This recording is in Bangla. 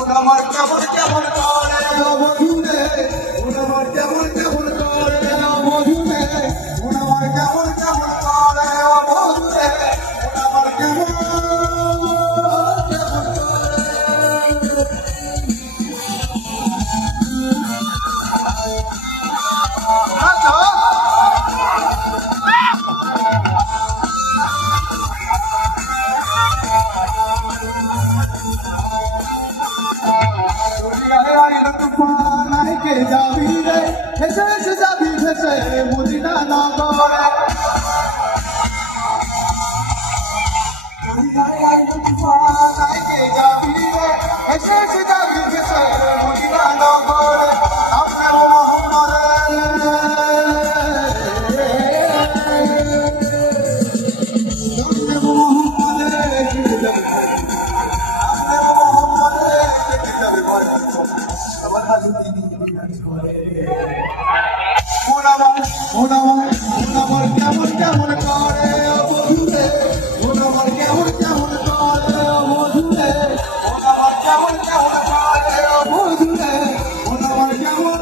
ওনামার কেমন কেমন করে মধুরে ওনামার কেমন কেমন করে মধুরে ওনামার কেমন কেমন করে মধুরে ওনামার কেমন যাবি রে ভেসে ভেসে যাবি ভেসে মদিনা নগরে যাবি রে ভেসে ভেসে যাবি ভেসে মদিনা নগরে আমরা ওনামার কেমন কেমন করে মধুরে ওনামার কেমন কেমন করে মধুরে ওনামার কেমন কেমন করে মধুরে ওনামার কেমন